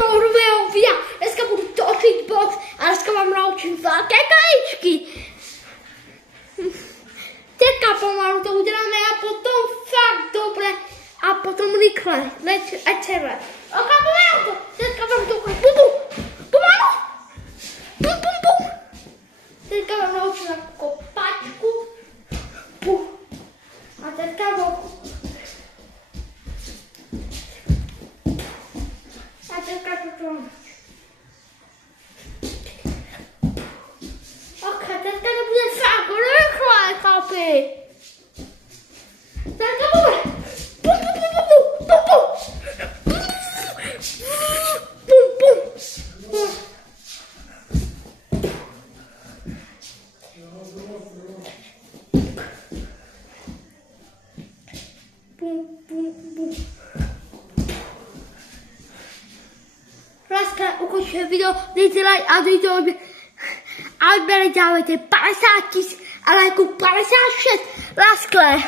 toho nového videa. Dneska budu točit box a dneska vám naučím velké krajíčky. Teďka pomalu to uděláme a potom fakt dobře a potom rychle, ať se jde. Ok, pomalu to, teďka vám to ukážu. Pomalu. Bum, bum, bum. Teďka vám naučím jako pačku. A teďka boku. A teďka to. Ok, teďka to bude fakt rychle, chlapi. Teďka bude. Bum, bum, bum, bum, bum, bum. Bum, bum. Bum, bum, bum. Láska, ukončuji video, dejte like a dejte odběr. A odběr dávajte 50 000 a lajku 56. Láskle.